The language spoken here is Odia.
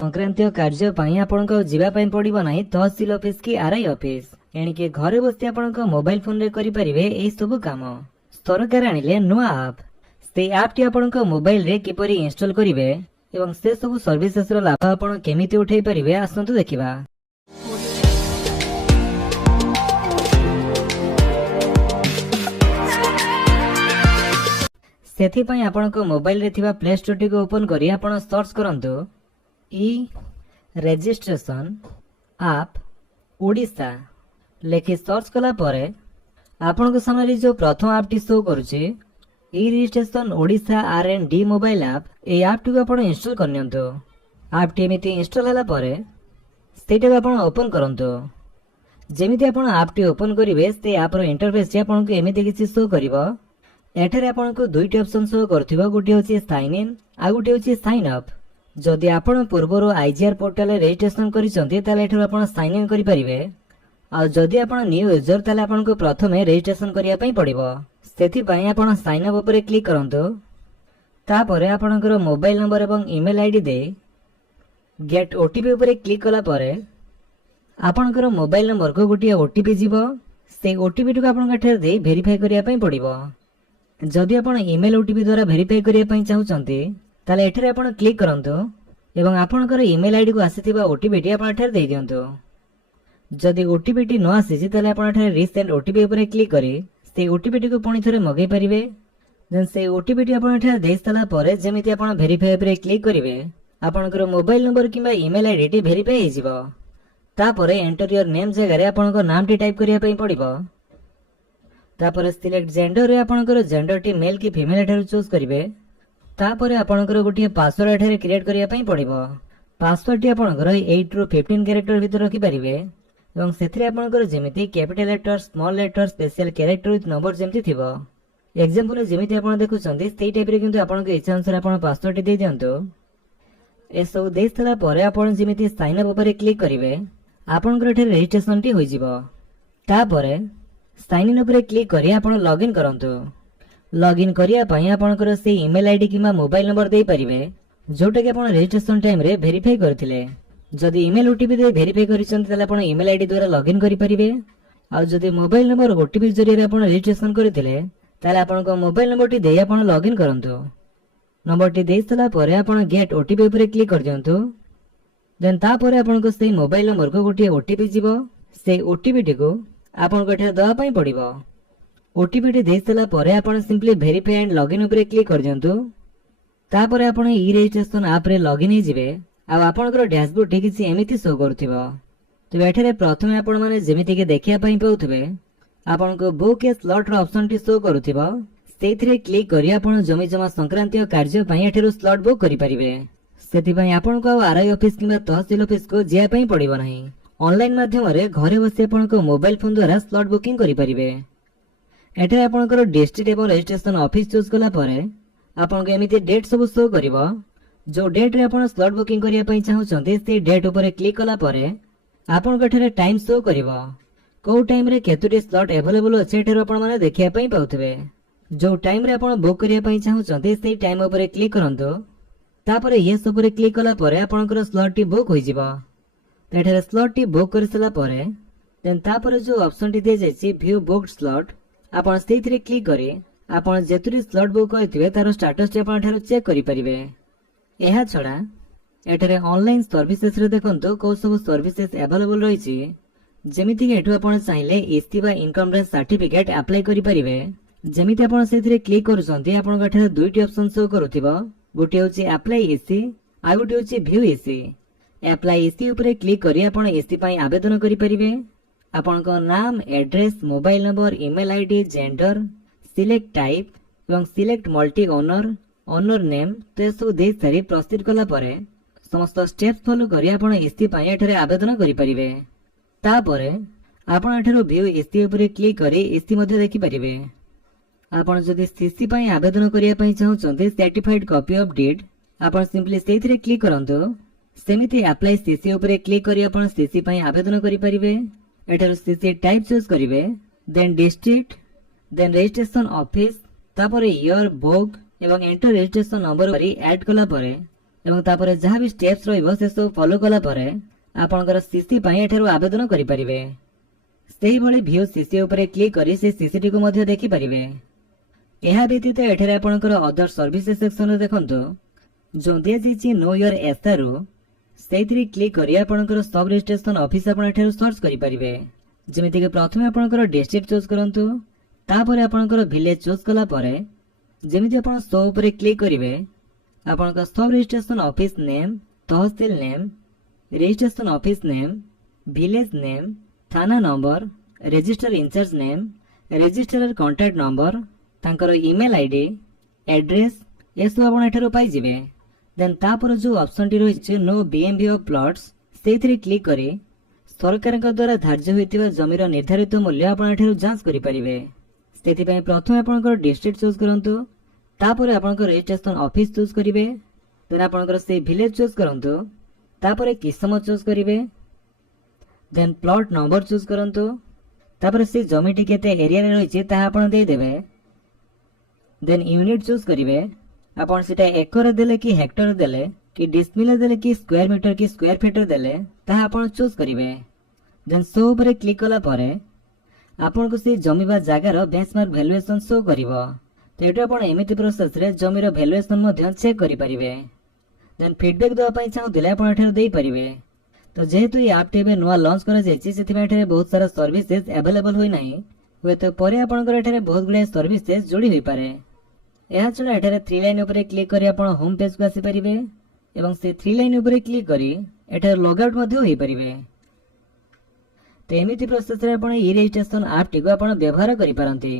ସଂକ୍ରାନ୍ତୀୟ କାର୍ଯ୍ୟ ପାଇଁ ଆପଣଙ୍କୁ ଯିବା ପାଇଁ ପଡ଼ିବ ନାହିଁ ତହସିଲ ଅଫିସ କି ଆର୍ଆଇ ଅଫିସ। ଏଣିକି ଘରେ ବସି ଆପଣଙ୍କ ମୋବାଇଲ ଫୋନରେ କରିପାରିବେ ଏହି ସବୁ କାମ। ସରକାର ଆଣିଲେ ନୂଆ ଆପ୍। ସେଇ ଆପ୍ଟି ଆପଣଙ୍କ ମୋବାଇଲରେ କିପରି ଇନଷ୍ଟଲ କରିବେ ଏବଂ ସେ ସବୁ ସର୍ଭିସେସର ଲାଭ ଆପଣ କେମିତି ଉଠାଇ ପାରିବେ ଆସନ୍ତୁ ଦେଖିବା। ସେଥିପାଇଁ ଆପଣଙ୍କ ମୋବାଇଲରେ ଥିବା ପ୍ଲେ ଷ୍ଟୋରଟିକୁ ଓପନ କରି ଆପଣ ସର୍ଚ୍ଚ କରନ୍ତୁ ଇ ରେଜିଷ୍ଟ୍ରେସନ ଆପ୍ ଓଡ଼ିଶା ଲେଖି ସର୍ଚ୍ଚ କଲା ପରେ ଆପଣଙ୍କ ସାମ୍ନାରେ ଯେଉଁ ପ୍ରଥମ ଆପ୍ଟି ଶୋ କରୁଛି e registration Odisha R&D mobile app, এই ଆପ୍ଟିକୁ ଆପଣ ଇନଷ୍ଟଲ କରିନିଅନ୍ତୁ। ଆପ୍ଟି ଏମିତି ଇନଷ୍ଟଲ ହେଲା ପରେ ସେଇଟାକୁ ଆପଣ ଓପନ କରନ୍ତୁ। ଯେମିତି ଆପଣ ଆପ୍ଟି ଓପନ କରିବେ ସେ ଆପ୍ର ଇଣ୍ଟରଫେସଟି ଆପଣଙ୍କୁ ଏମିତି କିଛି ଶୋ କରିବ। ଏଠାରେ ଆପଣଙ୍କୁ ଦୁଇଟି ଅପସନ ଶୋ କରୁଥିବ, ଗୋଟିଏ ହେଉଛି ସାଇନ୍ ଇନ୍ ଆଉ ଗୋଟିଏ ହେଉଛି ସାଇନ୍ ଅପ୍। ଯଦି ଆପଣ ପୂର୍ବରୁ IGR ପୋର୍ଟାଲରେ ରେଜିଷ୍ଟ୍ରେସନ କରିଛନ୍ତି ତାହେଲେ ଏଠାରୁ ଆପଣ ସାଇନ୍ ଇନ୍ କରିପାରିବେ। ଆଉ ଯଦି ଆପଣ ନ୍ୟୁ ୟୁଜର ତାହେଲେ ଆପଣଙ୍କୁ ପ୍ରଥମେ ରେଜିଷ୍ଟ୍ରେସନ କରିବା ପାଇଁ ପଡ଼ିବ। ସେଥିପାଇଁ ଆପଣ ସାଇନ୍ ଅପ୍ ଉପରେ କ୍ଲିକ୍ କରନ୍ତୁ। ତାପରେ ଆପଣଙ୍କର ମୋବାଇଲ ନମ୍ବର ଏବଂ ଇମେଲ ଆଇଡି ଦେଇ ଗେଟ୍ OTP ଉପରେ କ୍ଲିକ୍ କଲା ପରେ ଆପଣଙ୍କର ମୋବାଇଲ ନମ୍ବରକୁ ଗୋଟିଏ OTP ଯିବ। ସେଇ OTPଟିକୁ ଆପଣଙ୍କ ଏଠାରେ ଦେଇ ଭେରିଫାଇ କରିବା ପାଇଁ ପଡ଼ିବ। ଯଦି ଆପଣ ଇମେଲ OTP ଦ୍ୱାରା ଭେରିଫାଇ କରିବା ପାଇଁ ଚାହୁଁଛନ୍ତି ତାହେଲେ ଏଠାରେ ଆପଣ କ୍ଲିକ୍ କରନ୍ତୁ ଏବଂ ଆପଣଙ୍କର ଇମେଲ ଆଇଡିକୁ ଆସିଥିବା OTPଟି ଆପଣ ଏଠାରେ ଦେଇଦିଅନ୍ତୁ। ଯଦି OTPଟି ନ ଆସିଛି ତାହେଲେ ଆପଣ ଏଠାରେ ରିସେଣ୍ଡ OTP ଉପରେ କ୍ଲିକ୍ କରି ସେଇ OTPଟିକୁ ପୁଣି ଥରେ ମଗାଇ ପାରିବେ। ଦେନ୍ ସେଇ OTPଟି ଆପଣ ଏଠାରେ ଦେଇ ସାରିଲା ପରେ ଯେମିତି ଆପଣ ଭେରିଫାଇ ଉପରେ କ୍ଲିକ୍ କରିବେ ଆପଣଙ୍କର ମୋବାଇଲ ନମ୍ବର କିମ୍ବା ଇମେଲ ଆଇଡିଟି ଭେରିଫାଇ ହେଇଯିବ। ତାପରେ ଏଣ୍ଟର ୟୋର ନେମ୍ ଜାଗାରେ ଆପଣଙ୍କ ନାମଟି ଟାଇପ୍ କରିବା ପାଇଁ ପଡ଼ିବ। ତାପରେ ସିଲେକ୍ଟ ଜେଣ୍ଡରରେ ଆପଣଙ୍କର ଜେଣ୍ଡରଟି ମେଲ୍ କି ଫିମେଲ ଏଠାରୁ ଚୁଜ୍ କରିବେ। ତାପରେ ଆପଣଙ୍କର ଗୋଟିଏ ପାସୱାର୍ଡ ଏଠାରେ କ୍ରିଏଟ୍ କରିବା ପାଇଁ ପଡ଼ିବ। ପାସୱାର୍ଡଟି ଆପଣଙ୍କର 8 ରୁ 15 କ୍ୟାରେକ୍ଟର ଭିତରେ ରଖିପାରିବେ ଏବଂ ସେଥିରେ ଆପଣଙ୍କର ଯେମିତି capital letter, small letter, special character with number ଯେମିତି ଥିବ। ଏକ୍ସାମ୍ପଲ ଯେମିତି ଆପଣ ଦେଖୁଛନ୍ତି ସେଇ ଟାଇପ୍ରେ କିନ୍ତୁ ଆପଣଙ୍କ ଇଚ୍ଛା ଅନୁସାରେ ଆପଣ ପାସୱାର୍ଡଟି ଦେଇ ଦିଅନ୍ତୁ। ଏସବୁ ଦେଇ ସାରିଲା ପରେ ଆପଣ ଯେମିତି ସାଇନ୍ ଅପ୍ ଉପରେ କ୍ଲିକ୍ କରିବେ ଆପଣଙ୍କର ଏଠାରେ ରେଜିଷ୍ଟ୍ରେସନଟି ହୋଇଯିବ। ତାପରେ ସାଇନ୍ ଇନ୍ ଉପରେ କ୍ଲିକ୍ କରି ଆପଣ ଲଗ୍ଇନ୍ କରନ୍ତୁ। ଲଗ୍ଇନ୍ କରିବା ପାଇଁ ଆପଣଙ୍କର ସେଇ ଇମେଲ ଆଇଡି କିମ୍ବା ମୋବାଇଲ ନମ୍ବର ଦେଇପାରିବେ ଯୋଉଟାକି ଆପଣ ରେଜିଷ୍ଟ୍ରେସନ ଟାଇମ୍ରେ ଭେରିଫାଇ କରିଥିଲେ। ଯଦି ଇମେଲ OTP ଦେଇ ଭେରିଫାଇ କରିଛନ୍ତି ତାହେଲେ ଆପଣ ଇମେଲ ଆଇଡି ଦ୍ୱାରା ଲଗ୍ଇନ୍ କରିପାରିବେ। ଆଉ ଯଦି ମୋବାଇଲ ନମ୍ବର OTP ଜରିଆରେ ଆପଣ ରେଜିଷ୍ଟ୍ରେସନ କରିଥିଲେ ତାହେଲେ ଆପଣଙ୍କ ମୋବାଇଲ ନମ୍ବରଟି ଦେଇ ଆପଣ ଲଗ୍ଇନ୍ କରନ୍ତୁ। ନମ୍ବରଟି ଦେଇ ସାରିଲା ପରେ ଆପଣ ଗେଟ୍ OTP ଉପରେ କ୍ଲିକ୍ କରିଦିଅନ୍ତୁ। ଦେନ୍ ତାପରେ ଆପଣଙ୍କ ସେଇ ମୋବାଇଲ ନମ୍ବରକୁ ଗୋଟିଏ OTP ଯିବ। ସେଇ OTPଟିକୁ ଆପଣଙ୍କୁ ଏଠାରେ ଦେବା ପାଇଁ ପଡ଼ିବ। OTPଟି ଦେଇ ସାରିଲା ପରେ ଆପଣ ସିମ୍ପଲି ଭେରିଫାଇ ଆଣ୍ଡ ଲଗ୍ଇନ୍ ଉପରେ କ୍ଲିକ୍ କରିଦିଅନ୍ତୁ। ତାପରେ ଆପଣ ଇ ରେଜିଷ୍ଟ୍ରେସନ ଆପ୍ରେ ଲଗ୍ଇନ୍ ହେଇଯିବେ ଆଉ ଆପଣଙ୍କର ଡ୍ୟାସବୋର୍ଡଟି କିଛି ଏମିତି ଶୋ କରୁଥିବ। ତେବେ ଏଠାରେ ପ୍ରଥମେ ଆପଣମାନେ ଯେମିତିକି ଦେଖିବା ପାଇଁ ପାଉଥିବେ ଆପଣଙ୍କୁ ବୁକ୍ ଏ ସ୍ଲଟ୍ର ଅପସନଟି ଶୋ କରୁଥିବ। ସେଇଥିରେ କ୍ଲିକ୍ କରି ଆପଣ ଜମିଜମା ସଂକ୍ରାନ୍ତୀୟ କାର୍ଯ୍ୟ ପାଇଁ ଏଠାରୁ ସ୍ଲଟ୍ ବୁକ୍ କରିପାରିବେ। ସେଥିପାଇଁ ଆପଣଙ୍କୁ ଆଉ ଆର୍ଆଇ ଅଫିସ କିମ୍ବା ତହସିଲ ଅଫିସକୁ ଯିବା ପାଇଁ ପଡ଼ିବ ନାହିଁ। ଅନଲାଇନ ମାଧ୍ୟମରେ ଘରେ ବସି ଆପଣଙ୍କ ମୋବାଇଲ ଫୋନ ଦ୍ୱାରା ସ୍ଲଟ୍ ବୁକିଂ କରିପାରିବେ। ଏଠାରେ ଆପଣଙ୍କର ଡିଷ୍ଟ୍ରିକ୍ଟ ଏବଂ ରେଜିଷ୍ଟ୍ରେସନ ଅଫିସ ଚୁଜ୍ କଲା ପରେ ଆପଣଙ୍କୁ ଏମିତି ଡେଟ୍ ସବୁ ଶୋ କରିବ। ଯେଉଁ ଡେଟ୍ରେ ଆପଣ ସ୍ଲଟ୍ ବୁକିଂ କରିବା ପାଇଁ ଚାହୁଁଛନ୍ତି ସେଇ ଡେଟ୍ ଉପରେ କ୍ଲିକ୍ କଲା ପରେ ଆପଣଙ୍କ ଏଠାରେ ଟାଇମ୍ ଶୋ କରିବ। କେଉଁ ଟାଇମ୍ରେ କେତୋଟି ସ୍ଲଟ୍ ଆଭେଲେବଲ୍ ଅଛି ଏଠାରୁ ଆପଣମାନେ ଦେଖିବା ପାଇଁ ପାଉଥିବେ। ଯେଉଁ ଟାଇମ୍ରେ ଆପଣ ବୁକ୍ କରିବା ପାଇଁ ଚାହୁଁଛନ୍ତି ସେଇ ଟାଇମ୍ ଉପରେ କ୍ଲିକ୍ କରନ୍ତୁ। ତାପରେ ୟେସ୍ ଉପରେ କ୍ଲିକ୍ କଲା ପରେ ଆପଣଙ୍କର ସ୍ଲଟ୍ଟି ବୁକ୍ ହୋଇଯିବ। ତ ଏଠାରେ ସ୍ଲଟ୍ଟି ବୁକ୍ କରିସାରିଲା ପରେ ଦେନ୍ ତାପରେ ଯେଉଁ ଅପସନଟି ଦିଆଯାଇଛି ଭ୍ୟୁ ବୁକ୍ଡ ସ୍ଲଟ୍ ଆପଣ ସେଇଥିରେ କ୍ଲିକ୍ କରି ଆପଣ ଯେତୋଟି ସ୍ଲଟ୍ ବୁକ୍ କରିଥିବେ ତାର ଷ୍ଟାଟସଟି ଆପଣ ଏଠାରୁ ଚେକ୍ କରିପାରିବେ। ଏହା ଛଡ଼ା ଏଠାରେ ଅନଲାଇନ୍ ସର୍ଭିସେସରେ ଦେଖନ୍ତୁ କେଉଁ ସବୁ ସର୍ଭିସେସ୍ ଆଭେଲେବଲ୍ ରହିଛି। ଯେମିତିକି ଏଠୁ ଆପଣ ଚାହିଁଲେ ଇସି ବା ଇନକମ୍ ଟ୍ୟାକ୍ସ ସାର୍ଟିଫିକେଟ୍ ଆପ୍ଲାଏ କରିପାରିବେ। ଯେମିତି ଆପଣ ସେଇଥିରେ କ୍ଲିକ୍ କରୁଛନ୍ତି ଆପଣଙ୍କ ଏଠାରେ ଦୁଇଟି ଅପସନ୍ ଶୋ କରୁଥିବ। ଗୋଟିଏ ହେଉଛି ଆପ୍ଲାଏ ଇସି ଆଉ ଗୋଟିଏ ହେଉଛି ଭ୍ୟୁ ଇସି। ଆପ୍ଲାଏ ଇସି ଉପରେ କ୍ଲିକ୍ କରି ଆପଣ ଇସି ପାଇଁ ଆବେଦନ କରିପାରିବେ। ଆପଣଙ୍କ ନାମ, address, mobile number, email ID, gender, select type ଏବଂ select multi owner, owner name ତ ଏସବୁ ଦେଇ ସାରି ପ୍ରୋସିଡ୍ କଲା ପରେ ସମସ୍ତ ଷ୍ଟେପ୍ସ ଫଲୋ କରି ଆପଣ ଇସି ପାଇଁ ଏଠାରେ ଆବେଦନ କରିପାରିବେ। ତାପରେ ଆପଣ ଏଠାରୁ ଭ୍ୟୁ ଇସି ଉପରେ କ୍ଲିକ୍ କରି ଇସି ମଧ୍ୟ ଦେଖିପାରିବେ। ଆପଣ ଯଦି ସିସି ପାଇଁ ଆବେଦନ କରିବା ପାଇଁ ଚାହୁଁଛନ୍ତି ସାର୍ଟିଫାଇଡ୍ କପି ଅଫ୍ ଡିଡ୍ ଆପଣ ସିମ୍ପଲି ସେଇଥିରେ କ୍ଲିକ୍ କରନ୍ତୁ। ସେମିତି ଆପ୍ଲାଏ ସିସି ଉପରେ କ୍ଲିକ୍ କରି ଆପଣ ସିସି ପାଇଁ ଆବେଦନ କରିପାରିବେ। ଏଠାରୁ ସିସି ଟାଇପ୍ ଚୁଜ୍ କରିବେ, ଦେନ୍ ଡିଷ୍ଟ୍ରିକ୍ଟ, ଦେନ୍ ରେଜିଷ୍ଟ୍ରେସନ ଅଫିସ, ତାପରେ ଇୟର, ବୁକ୍ ଏବଂ ଏଣ୍ଟର ରେଜିଷ୍ଟ୍ରେସନ ନମ୍ବର କରି ଆଡ୍ କଲା ପରେ ଏବଂ ତାପରେ ଯାହା ବି ଷ୍ଟେପ୍ସ ରହିବ ସେସବୁ ଫଲୋ କଲା ପରେ ଆପଣଙ୍କର ସିସି ପାଇଁ ଏଠାରୁ ଆବେଦନ କରିପାରିବେ। ସେହିଭଳି ଭ୍ୟୁ ସିସି ଉପରେ କ୍ଲିକ୍ କରି ସେ ସିସିଟିକୁ ମଧ୍ୟ ଦେଖିପାରିବେ। ଏହା ବ୍ୟତୀତ ଏଠାରେ ଆପଣଙ୍କର ଅଦର ସର୍ଭିସେସ୍ ସେକ୍ସନରେ ଦେଖନ୍ତୁ ଯେଉଁ ଦିଆଯାଇଛି ନୋ ୟୋର ଏସ୍ଆରଓ, ସେଇଥିରେ କ୍ଲିକ୍ କରି ଆପଣଙ୍କର ସବ୍ ରେଜିଷ୍ଟ୍ରେସନ ଅଫିସ୍ ଆପଣ ଏଠାରୁ ସର୍ଚ୍ଚ କରିପାରିବେ। ଯେମିତିକି ପ୍ରଥମେ ଆପଣଙ୍କର ଡିଷ୍ଟ୍ରିକ୍ଟ ଚୁଜ୍ କରନ୍ତୁ, ତାପରେ ଆପଣଙ୍କର ଭିଲେଜ ଚୁଜ୍ କଲା ପରେ ଯେମିତି ଆପଣ ସୋ ଉପରେ କ୍ଲିକ୍ କରିବେ ଆପଣଙ୍କ sub registration office name, tahsil name, registration office name, village name, thana number, register incharge name, register contact number, ତାଙ୍କର ଇମେଲ ଆଇଡି, ଆଡ୍ରେସ୍ ଏସବୁ ଆପଣ ଏଠାରୁ ପାଇଯିବେ। ଦେନ୍ ତାପରେ ଯେଉଁ ଅପସନଟି ରହିଛି ନୋ ବିଏମ୍ଭି ଅଫ୍ ପ୍ଲଟ୍ସ, ସେଇଥିରେ କ୍ଲିକ୍ କରି ସରକାରଙ୍କ ଦ୍ୱାରା ଧାର୍ଯ୍ୟ ହୋଇଥିବା ଜମିର ନିର୍ଦ୍ଧାରିତ ମୂଲ୍ୟ ଆପଣ ଏଠାରୁ ଯାଞ୍ଚ କରିପାରିବେ। ସେଥିପାଇଁ ପ୍ରଥମେ ଆପଣଙ୍କର ଡିଷ୍ଟ୍ରିକ୍ଟ ଚୁଜ୍ କରନ୍ତୁ, ତାପରେ ଆପଣଙ୍କର ରେଜିଷ୍ଟ୍ରେସନ ଅଫିସ୍ ଚୁଜ୍ କରିବେ, ଦେନ୍ ଆପଣଙ୍କର ସେଇ ଭିଲେଜ ଚୁଜ୍ କରନ୍ତୁ, ତାପରେ କିସମ ଚୁଜ୍ କରିବେ, ଦେନ୍ ପ୍ଲଟ୍ ନମ୍ବର ଚୁଜ୍ କରନ୍ତୁ, ତାପରେ ସେ ଜମିଟି କେତେ ଏରିଆରେ ରହିଛି ତାହା ଆପଣ ଦେଇଦେବେ, ଦେନ୍ ୟୁନିଟ୍ ଚୁଜ୍ କରିବେ। ଆପଣ ସେଟା ଏକର ଦେଲେ କି ହେକ୍ଟର ଦେଲେ କି ଡିସମିଲ ଦେଲେ କି ସ୍କ୍ୱାର ମିଟର କି ସ୍କ୍ୱାର ଫିଟର ଦେଲେ ତାହା ଆପଣ ଚୁଜ୍ କରିବେ। ଦେନ୍ ସୋ ଉପରେ କ୍ଲିକ୍ କଲା ପରେ ଆପଣଙ୍କୁ ସେ ଜମି ବା ଜାଗାର ବେଞ୍ଚମାର୍କ ଭ୍ୟାଲୁଏସନ ଶୋ କରିବ। ତ ଏଠୁ ଆପଣ ଏମିତି ପ୍ରୋସେସରେ ଜମିର ଭ୍ୟାଲୁଏସନ ମଧ୍ୟ ଚେକ୍ କରିପାରିବେ। ଦେନ୍ ଫିଡବ୍ୟାକ୍ ଦେବା ପାଇଁ ଚାହୁଁଥିଲେ ଆପଣ ଏଠାରେ ଦେଇପାରିବେ। ତ ଯେହେତୁ ଏହି ଆପ୍ଟି ଏବେ ନୂଆ ଲଞ୍ଚ କରାଯାଇଛି ସେଥିପାଇଁ ଏଠାରେ ବହୁତ ସାରା ସର୍ଭିସେସ୍ ଆଭେଲେବଲ ହୋଇନାହିଁ। ହୁଏତ ପରେ ଆପଣଙ୍କର ଏଠାରେ ବହୁତ ଗୁଡାଏ ସର୍ଭିସେସ୍ ଯୋଡ଼ି ହୋଇପାରେ। ଏହାଛଡ଼ା ଏଠାରେ 3 ଲାଇନ୍ ଉପରେ କ୍ଲିକ୍ କରି ଆପଣ ହୋମ୍ ପେଜକୁ ଆସିପାରିବେ ଏବଂ ସେ 3 ଲାଇନ୍ ଉପରେ କ୍ଲିକ୍ କରି ଏଠାରେ ଲଗ୍ ଆଉଟ୍ ମଧ୍ୟ ହୋଇପାରିବେ। ତ ଏମିତି ପ୍ରୋସେସରେ ଆପଣ ଇ ରେଜିଷ୍ଟ୍ରେସନ ଆପ୍ଟିକୁ ଆପଣ ବ୍ୟବହାର କରିପାରନ୍ତି।